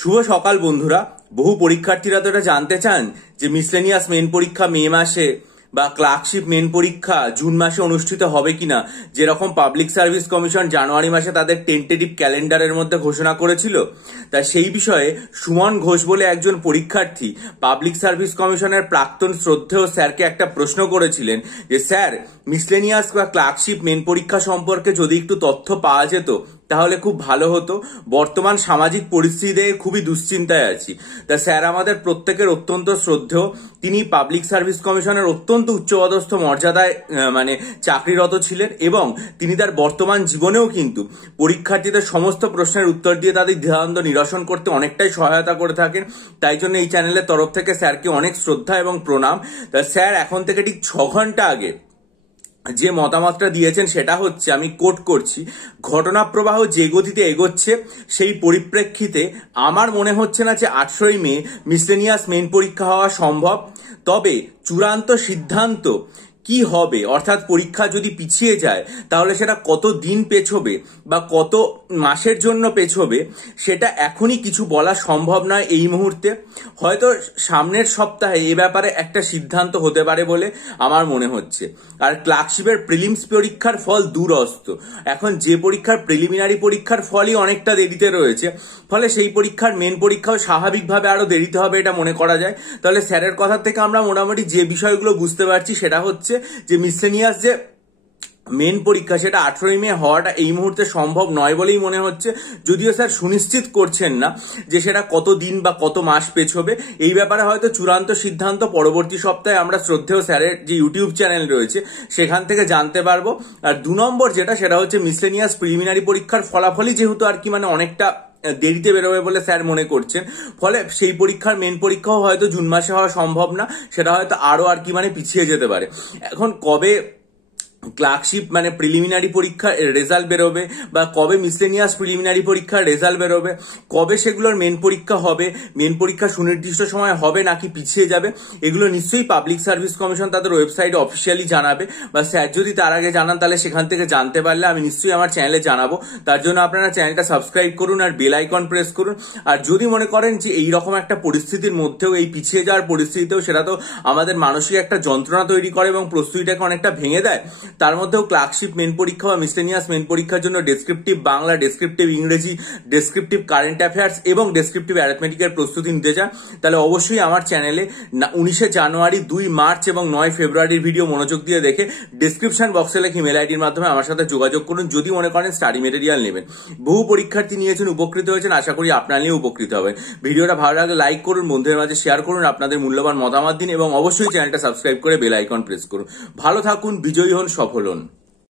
শুভ সকাল বন্ধুরা। বহু পরীক্ষার্থীরা তো এটা জানতে চান যে মিসলেনিয়াস মেন পরীক্ষা মে মাসে বা ক্লার্কশিপ মেন পরীক্ষা জুন মাসে অনুষ্ঠিত হবে কিনা, যেরকম পাবলিক সার্ভিস কমিশন জানুয়ারি মাসে তাদের টেন্টেটিভ ক্যালেন্ডারের মধ্যে ঘোষণা করেছিল। তা সেই বিষয়ে সুমন ঘোষ বলে একজন পরীক্ষার্থী পাবলিক সার্ভিস কমিশনের প্রাক্তন শ্রদ্ধেয় স্যারকে একটা প্রশ্ন করেছিলেন যে স্যার, মিসলেনিয়াস বা ক্লার্কশিপ মেন পরীক্ষা সম্পর্কে যদি একটু তথ্য পাওয়া যেত তাহলে খুব ভালো হতো। বর্তমান সামাজিক পরিস্থিতিতে খুবই দুশ্চিন্তায় আছি। তা স্যার আমাদের প্রত্যেকের অত্যন্ত শ্রদ্ধেয়। তিনি পাবলিক সার্ভিস কমিশনের অত্যন্ত উচ্চপদস্থ মর্যাদায় চাকরিরত ছিলেন এবং তিনি তার বর্তমান জীবনেও কিন্তু পরীক্ষার্থীদের সমস্ত প্রশ্নের উত্তর দিয়ে তাদের দ্বিধাদ্বন্দ্ব নিরসন করতে অনেকটাই সহায়তা করে থাকেন। তাই জন্য এই চ্যানেলের তরফ থেকে স্যারকে অনেক শ্রদ্ধা এবং প্রণাম। তা স্যার এখন থেকে ঠিক 6 ঘন্টা আগে যে মতামতটা দিয়েছেন সেটা হচ্ছে, আমি কোট করছি, ঘটনা প্রবাহ যে গতিতে এগোচ্ছে সেই পরিপ্রেক্ষিতে আমার মনে হচ্ছে না যে 8ই মে মিসলেনিয়াস মেন পরীক্ষা হওয়া সম্ভব। তবে চূড়ান্ত সিদ্ধান্ত কি হবে, অর্থাৎ পরীক্ষা যদি পিছিয়ে যায় তাহলে সেটা কত দিন পেছবে বা কত মাসের জন্য পেছবে সেটা এখনই কিছু বলা সম্ভব নয় এই মুহূর্তে। হয়তো সামনের সপ্তাহে এ ব্যাপারে একটা সিদ্ধান্ত হতে পারে বলে আমার মনে হচ্ছে। আর ক্লার্কশিপের প্রিলিমস পরীক্ষার ফল দূরস্থ। এখন যে পরীক্ষার প্রিলিমিনারি পরীক্ষার ফলই অনেকটা দেরিতে রয়েছে, ফলে সেই পরীক্ষার মেন পরীক্ষাও স্বাভাবিকভাবে আরো দেরিতে হবে এটা মনে করা যায়। তাহলে স্যারের কথা থেকে আমরা মোটামুটি যে বিষয়গুলো বুঝতে পারছি সেটা হচ্ছে যে মিসলেনিয়াস যে মেন পরীক্ষা সেটা 18ই মে হওয়াটা এই মুহূর্তে সম্ভব নয় বলেই মনে হচ্ছে। যদিও স্যার সুনিশ্চিত করছেন না যে সেটা কত দিন বা কত মাস পেছবে। এই ব্যাপারে হয়তো চূড়ান্ত সিদ্ধান্ত পরবর্তী সপ্তাহে আমরা শ্রদ্ধেয় স্যারের যে ইউটিউব চ্যানেল রয়েছে সেখান থেকে জানতে পারবো। আর 2 নম্বর যেটা, সেটা হচ্ছে মিসলেনিয়াস প্রিলিমিনারি পরীক্ষার ফলাফলই যেহেতু অনেকটা দেরিতে বেরোবে বলে স্যার মনে করছেন, ফলে সেই পরীক্ষার মেন পরীক্ষাও হয়তো জুন মাসে হওয়া সম্ভব না, সেটা হয়তো আরো পিছিয়ে যেতে পারে। এখন কবে ক্লার্কশিপ প্রিলিমিনারি পরীক্ষার রেজাল্ট বেরোবে বা কবে মিসলেনিয়াস প্রিলিমিনারি পরীক্ষার রেজাল্ট বেরোবে, কবে সেগুলোর মেন পরীক্ষা হবে, মেন পরীক্ষা সুনির্দিষ্ট সময় হবে নাকি পিছিয়ে যাবে, এগুলো নিশ্চয়ই পাবলিক সার্ভিস কমিশন তাদের ওয়েবসাইটে অফিসিয়ালি জানাবে। বা স্যার যদি তার আগে জানান তাহলে সেখান থেকে জানতে পারলে আমি নিশ্চয়ই আমার চ্যানেলে জানাবো। তার জন্য আপনারা চ্যানেলটা সাবস্ক্রাইব করুন আর বেল আইকন প্রেস করুন। আর যদি মনে করেন যে এইরকম একটা পরিস্থিতির মধ্যেও, এই পিছিয়ে যাওয়ার পরিস্থিতিতেও সেটা তো আমাদের মানসিক একটা যন্ত্রণা তৈরি করে এবং প্রস্তুতিটাকে অনেকটা ভেঙে দেয়, তার মধ্যেও ক্লার্কশিপ মেন পরীক্ষা বা মিসলেনিয়াস মেন পরীক্ষার জন্য ডেসক্রিপটিভ বাংলা, ডেসক্রিপটিভ ইংরেজি, ডেসক্রিপটিভ কারেন্ট অ্যাফেয়ার্স এবং ডেসক্রিপটিভ অ্যারিথমেটিকের প্রস্তুতি নিতে চান তাহলে অবশ্যই আমার চ্যানেলে 19শে জানুয়ারি, 2 মার্চ এবং 9 ফেব্রুয়ারির ভিডিও মনোযোগ দিয়ে দেখে ডেসক্রিপশন বক্সে লেখা ইমেল আইডির মাধ্যমে আমার সাথে যোগাযোগ করুন যদি মনে করেন স্টাডি মেটেরিয়াল নেবেন। বহু পরীক্ষার্থী নিয়েছেন, উপকৃত হয়েছেন, আশা করি আপনারা নিয়ে উপকৃত হবেন। ভিডিওটা ভালো লাগলে লাইক করুন, বন্ধুদের মাঝে শেয়ার করুন, আপনাদের মূল্যবান মতামত দিন এবং অবশ্যই চ্যানেলটা সাবস্ক্রাইব করে বেল আইকন প্রেস করুন। ভালো থাকুন, বিজয়ী হন, সফল হন।